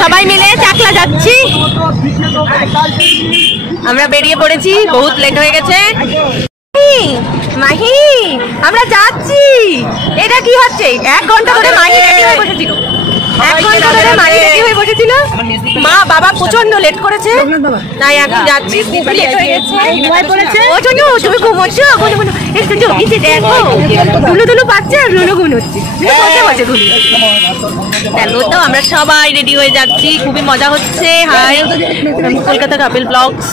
সবাই মিলে চাকলা যাচ্ছি, আমরা বেরিয়ে পড়েছি, বহুত লেট হয়ে গেছে। মাহি আমরা যাচ্ছি, এটা কি হচ্ছে? 1 ঘন্টা ধরে মাহি রেডি হয়ে বসেছিল, 1 ঘন্টা ধরে মাহি রেডি হয়ে বসেছিল। মা বাবা প্রচন্ড লেট করেছে, তাই এখন যাচ্ছি, খুব লেট হয়ে গেছে। ও জন্য তুমি ঘুমোচ্ছ? দেখো ধুলো ধুলো পাচ্ছে আর ধুলো গুণ হচ্ছে, দেখো তো আমরা সবাই রেডি হয়ে যাচ্ছি, খুবই মজা হচ্ছে। হাই, কলকাতা কাপিল ব্লগস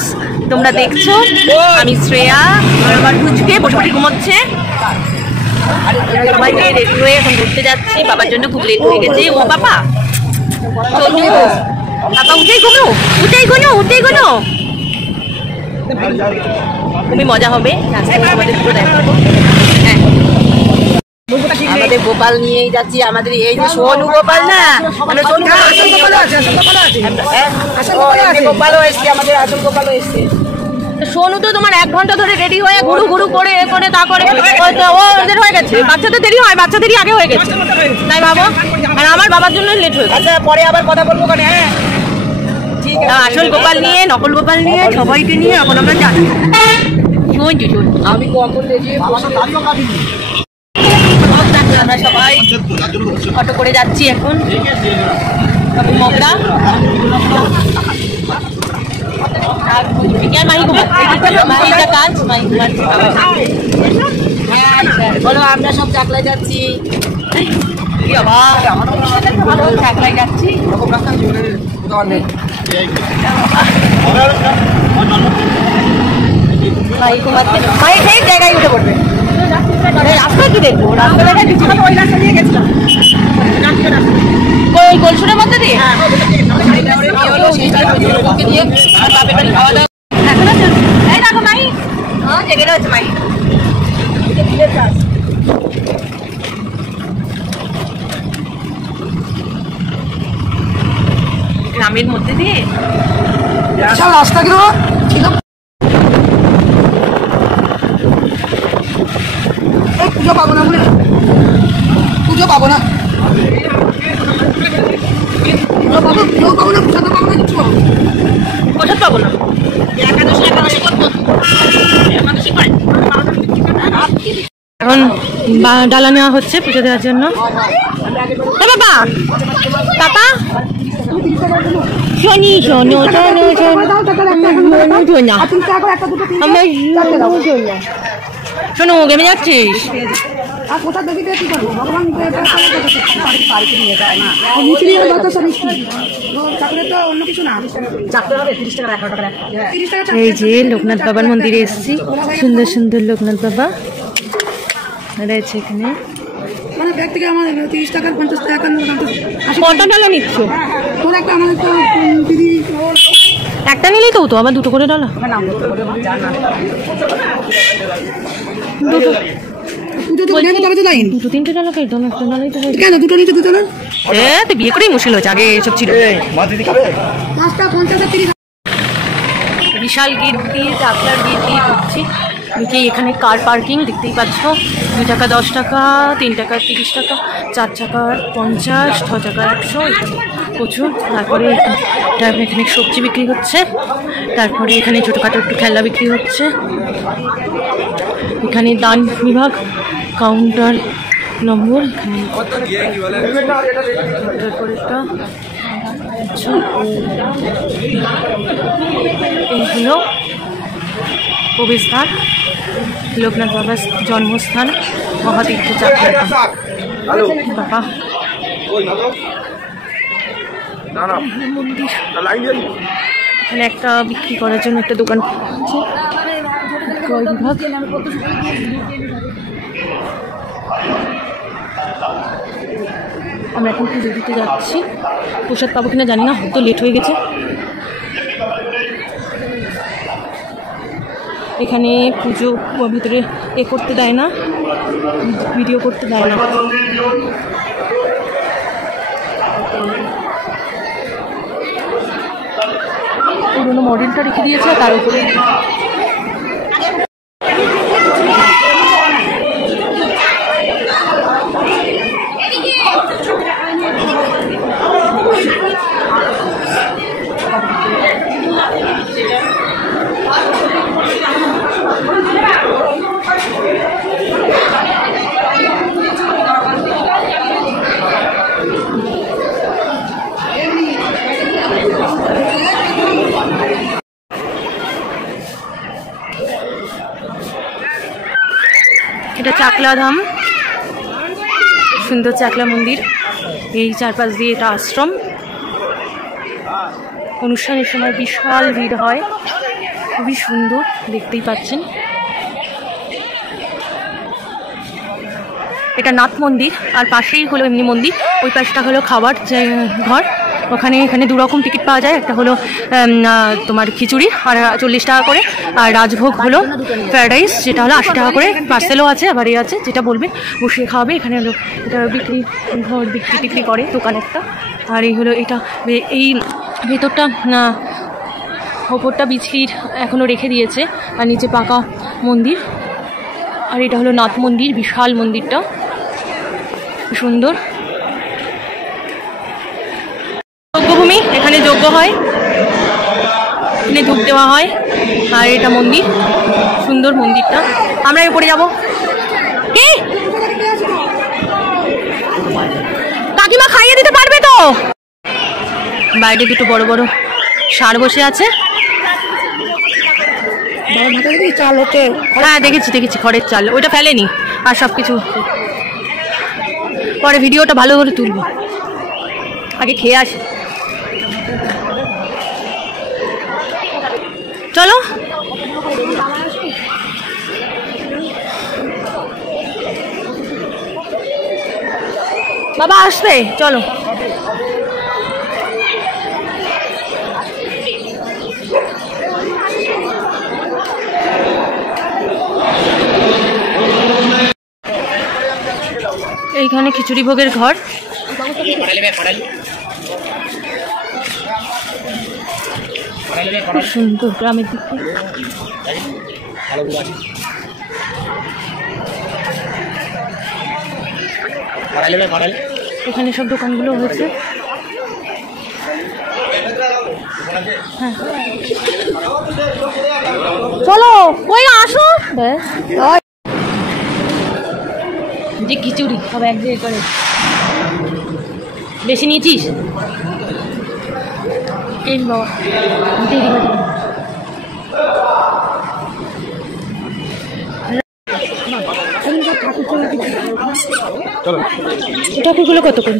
তোমরা দেখছো, আমি শ্রেয়া, আমার ঢুচকে বসে বসে ঘুমোচ্ছে। সবাই রেডি হয়ে এখন ঘুরতে যাচ্ছি, বাবার জন্য খুব লেট হয়ে গেছে। ও বাবা বাবা উঠেই ঘুমো, উঠেই গুনো, উঠেই গুনো, খুবই মজা হবে। আমাদের গোপাল নিয়েই যাচ্ছি, আমাদের এই যে সোনু গোপাল না, গোপালও এসছে, আমাদের আসল গোপালও এসছে। সোনু তো তোমার 1 ঘন্টা ধরে রেডি হয়ে ঘুরু ঘুরু করে করে তা করে ওদের হয়ে গেছে। বাচ্চাদের দেরি হয়, বাচ্চাদেরই আগে হয়ে গেছে, তাই ভাবো। আর আমার বাবার জন্য লেট হয়ে গেছে। পরে আবার কথা বলবো কেন? হ্যাঁ ঠিক আছে, আসল গোপাল নিয়ে নকল গোপাল নিয়ে সবাইকে নিয়ে এখন আমরা যাচ্ছি। আমি কখন দেখি আমরা সবাই অটো করে যাচ্ছি এখন মগরা। বলো আমরা সব চাকলায় যাচ্ছি, চাকলায় যাচ্ছি। মাই ঘুমাচ্ছে, মাই সেই জায়গায় উঠে পড়বে। রাস্তা কি দেখবো? রাস্তা ওই রাস্তা দিয়ে গেছিলাম, ওই গোলসুরের মধ্যে দিয়ে। গ্রামের মধ্যে দিয়ে রাস্তা পুজো পাবো না, পুজো পাবো না, প্রসাদ পাবো না। এখন ডালা নেওয়া হচ্ছে পুজো দেওয়ার জন্য। বাবা পাপা শনি শোনো শোনো শোনো, গেমে যাচ্ছিস? এই যে লোকনাথ বাবার মন্দিরে এসেছি, সুন্দর সুন্দর লোকনাথ বাবা রয়েছে এখানে। একটা নিলেই তো আবার 2টো করে ডালা, দুটো 3টে ডালা খাই তো, একটা ডালাই তো কেন 2টো নিচে 2 ডালা। বিয়ে করেই মুশকিল হয়েছে, আগে এসব ছিল। বিশাল গেট দিয়ে চাকলার গেট দিয়ে ঢুকছি। এখানে কার পার্কিং দেখতেই পাচ্ছ, 2 টাকা 10 টাকা, 3 টাকা 30 টাকা, 4 টাকা 50, 6 টাকা 100, এখানে প্রচুর। তারপরে এখানে সবজি বিক্রি হচ্ছে, তারপরে এখানে ছোটোখাটো একটু খেলনা বিক্রি হচ্ছে। এখানে দান বিভাগ কাউন্টার নম্বর, এখানে এইগুলো প্রবেশদ্বার, লোকনাথ বাবার জন্মস্থান, মহাতীর্থ চাকলা বাবা মন্দির। এখানে একটা বিক্রি করার জন্য একটা দোকান আছে, ক্রয় বিভাগ। আমরা এখন পুজো দিতে যাচ্ছি, প্রসাদ পাবো কিনা জানি না, হয়তো লেট হয়ে গেছে। এখানে পুজো ভিতরে করতে দেয় না, ভিডিও করতে দেয় না। পুরোনো মডেলটা রেখে দিয়েছে, তার উপরে এটা চাকলা ধাম, সুন্দর চাকলা মন্দির। এই চারপাশ দিয়ে এটা আশ্রম। অনুষ্ঠানের সময় বিশাল ভিড় হয়, খুবই সুন্দর, দেখতেই পাচ্ছেন। এটা নাথ মন্দির, আর পাশেই হলো এমনি মন্দির। ওই পাশটা হলো খাবার ঘর। এখানে দুরকম টিকিট পাওয়া যায়। একটা হলো তোমার খিচুড়ি আর 40 টাকা করে, আর রাজভোগ হলো ফ্রাইড রাইস, যেটা হলো 80 টাকা করে। পার্সেলও আছে, আবার আছে যেটা বলবেন বসিয়ে খাওয়াবে। এখানে হলো এটা বিক্রি টিক্রি করে দোকান একটা। আর এই হলো এটা, এই ভেতরটা ওপরটা বিছির এখনও রেখে দিয়েছে, আর নিচে পাকা মন্দির। আর এটা হলো নাথ মন্দির, বিশাল মন্দিরটা সুন্দর। যজ্ঞভূমি, এখানে যজ্ঞ হয়, এখানে ধূপ দেওয়া হয়। আর এটা মন্দির, সুন্দর মন্দিরটা। আমরা উপরে যাবো। কি কাকিমা খাইয়ে দিতে পারবে তো? বাইরে দুটো বড় বড় ষাঁড় বসে আছে। হ্যাঁ দেখেছি খড়ের চাল, ওইটা ফেলেনি। আর সব কিছু পরে ভিডিওটা ভালো করে তুলবো, আগে খেয়ে আসি। চলো বাবা আসবে, চলো। এইখানে খিচুড়ি ভোগের ঘর। খুব সুন্দর গ্রামের দিকে। এখানে সব দোকানগুলো হয়েছে। হ্যাঁ চলো ওই আসো। যে খিচুড়ি সব এক জায়গায় করে। বেশি নিয়েছিস? এই বাবা ঠাকুরগুলো কত করে?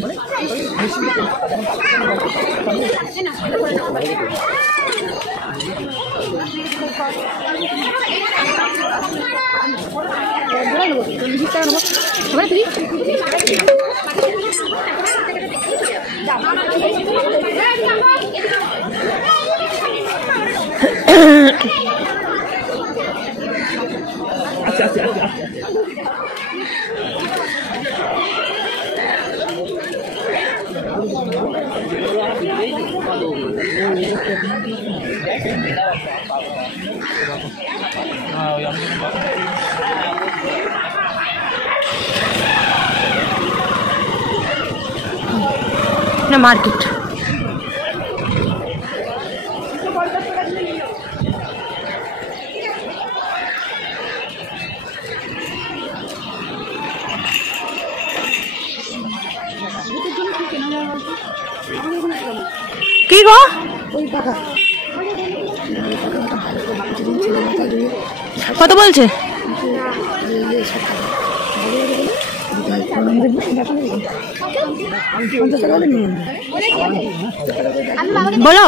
না মার্কেট। কি গো কত বলছে? বলো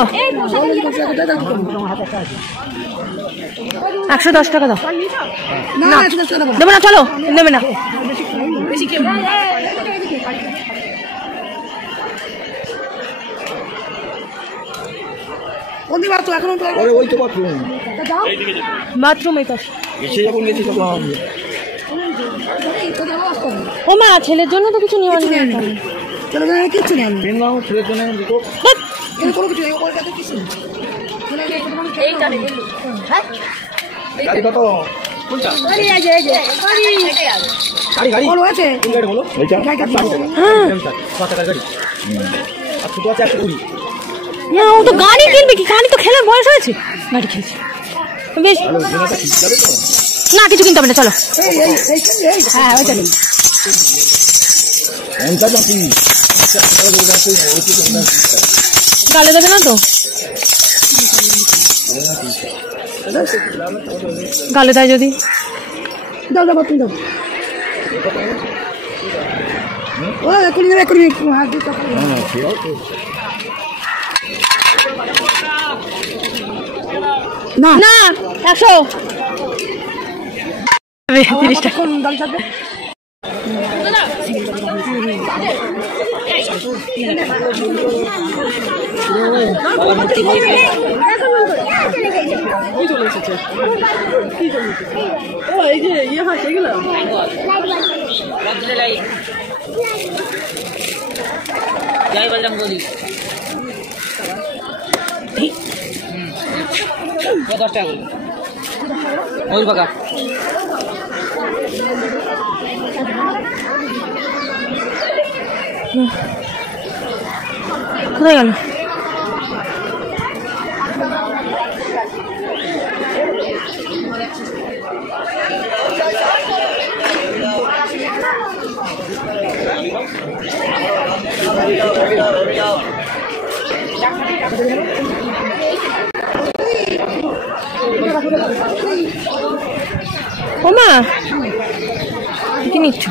110 টাকা দাও। দেবো না, চলো নেবে না। বাথরুম এই পাশে। ও মা ছেলের জন্য তো কিছু নিয়ে আসবে। কিছু নেই ছেলের জন্য ও তো গাড়ি কিনবে কি? গাড়ি তো খেলার বয়স হয়েছে, গাড়ি খেলছে বেশ। না কিছু কিনতে হবে না, চলো। হ্যাঁ গালে দেবে না তো? গালে দেয় যদি দাও। না না 100 30 টাকা जय बजरंगबली 10 টাকা ওই বাবা কোথায় গেল? ওমা কি নিচ্ছ?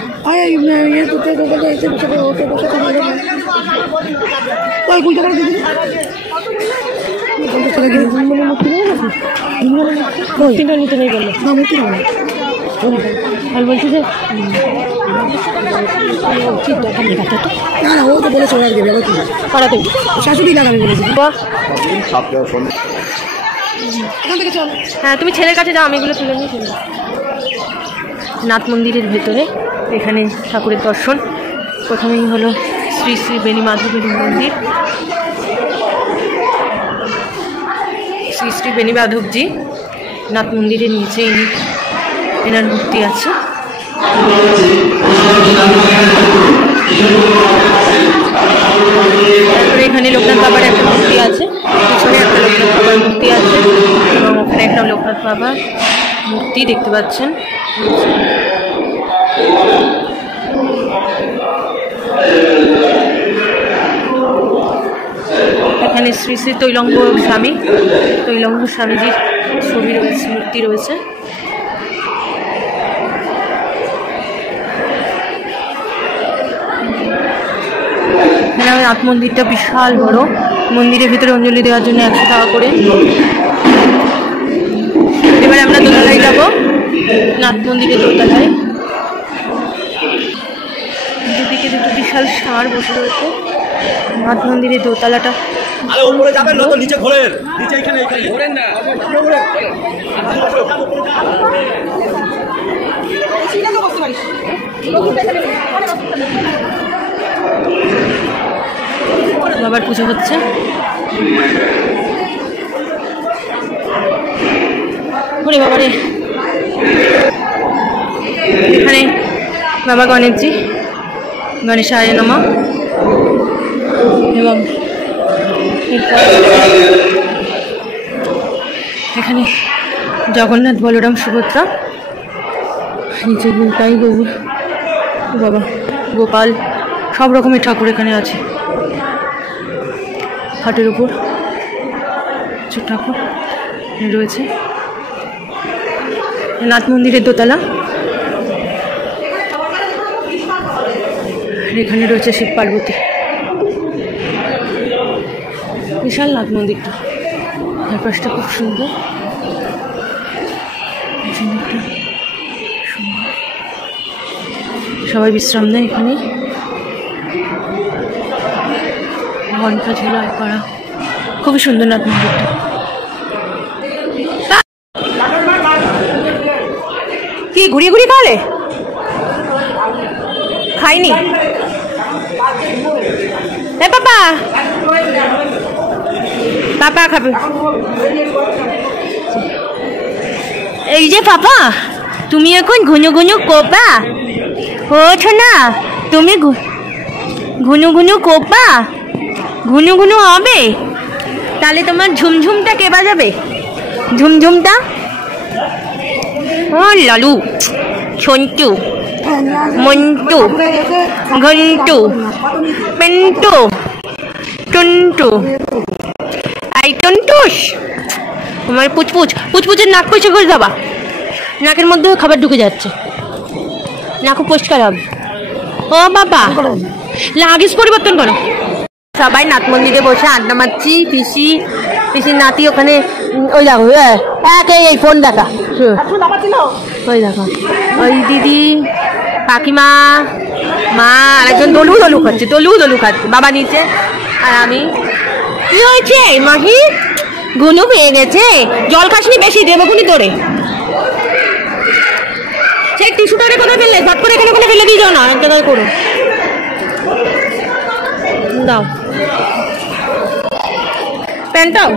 নিতে নেই বললো আর বলছি যে ও তো বলে চলে আসবে পাড়াতে শাশুড়ি লাগাবে বলেছি। হ্যাঁ তুমি ছেলের কাছে যাও, আমি এগুলো তুলে নিয়ে চলে। নাথ মন্দিরের ভেতরে এখানে ঠাকুরের দর্শন প্রথমেই হলো শ্রী শ্রী বেণী মাধবের মন্দির। শ্রী শ্রী বেণী মাধবজি নাথ মন্দিরের নিচে এনার মূর্তি আছে। তারপরে এখানে লোকনাথ বাবার একটা মূর্তি আছে, পিছনে একটা লোকনাথ বাবার মূর্তি আছে এবং ওখানে একটা লোকনাথ বাবার মূর্তি দেখতে পাচ্ছেন। এখানে শ্রী শ্রী তৈলঙ্গ স্বামীজির ছবি রয়েছে, মূর্তি রয়েছে। নাথ মন্দিরটা বিশাল বড়, মন্দিরের ভিতরে অঞ্জলি দেওয়ার জন্য 100 টাকা করে। এবারে আমরা দোতলায় যাবো, নাথ মন্দিরের দোতলায়। দুদিকে দুটো বিশাল ষাঁড় বসে রয়েছে। নাথ মন্দিরের দোতলাটা বাবার পুজো হচ্ছে। ওরে বাবারে, এখানে বাবা গণেশজি, গণেশায় নমঃ, এবং এখানে জগন্নাথ, বলরাম, সুভদ্রা, নিচে গুলটাই গৌর, বাবা গোপাল, সব রকমের ঠাকুর এখানে আছে। খাটের উপর ছোট ঠাকুর রয়েছে। নাথ মন্দিরের দোতলা, এখানে রয়েছে শিব পার্বতী। বিশাল নাথ মন্দিরটা, চারপাশটা খুব সুন্দর। সবাই বিশ্রাম নেয় এখানে। ঘন্টা ঝোলায় করা, খুবই সুন্দর নাথ মন্দিরটা। কি ঘুরিয়ে ঘুরিয়ে খাওয়ালে? খাইনি। পাপা পাপা খাবে। এই যে পাপা, তুমি এখন ঘুনু ঘুনু কোপা হচ্ছ না? তুমি ঘুনু ঘুনু কোপা, ঘুনু ঘুনু হবে, তাহলে তোমার ঝুমঝুমটা কে বাজাবে? ঝুমঝুমটা ও লালু, ছন্তু, মন্টু, ঘন্টু, পেন্টু, টুন্টু। আই টুনটুস, তোমার পুচপুচের নাক পয়সা করে দেবা, নাকের মধ্যে খাবার ঢুকে যাচ্ছে। না খুব পরিষ্কার হবে। ও বাবা লাগেজ পরিবর্তন করো। সবাই নাট মন্দিরে বসে আড্ডা মারছি। পিসির নাতি ওখানে ওই দেখো এই ফোন দেখা ওই দেখো ওই দিদি কাকিমা মা আর একজন দলু খাচ্ছে বাবা নিচে আর আমি। কি হয়েছে মাহি? গুনু পেয়ে গেছে। জল খাসনি বেশি দেবো খুনি তোরে। সেই টিস্যুটা কোথায় ফেললে? ঝট করে এখানে ফেলে দিয়ে যাও না, এক জায়গায় করো। দাও প্যান্টটাও।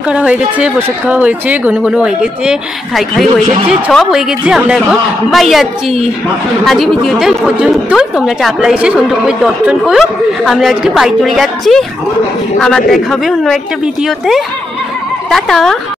করা হয়ে গেছে, প্রসাদ খাওয়া হয়েছে, ঘন হয়ে গেছে, খাই হয়ে গেছে, সব হয়ে গেছে। আমরা এখন বাই যাচ্ছি। আজ ভিডিওটা এই পর্যন্তই। তোমরা চাকলা এসে সুন্দর করে দর্শন করো। আমরা আজকে বাড়ি চলে যাচ্ছি। আবার দেখা হবে অন্য একটা ভিডিওতে। টাটা।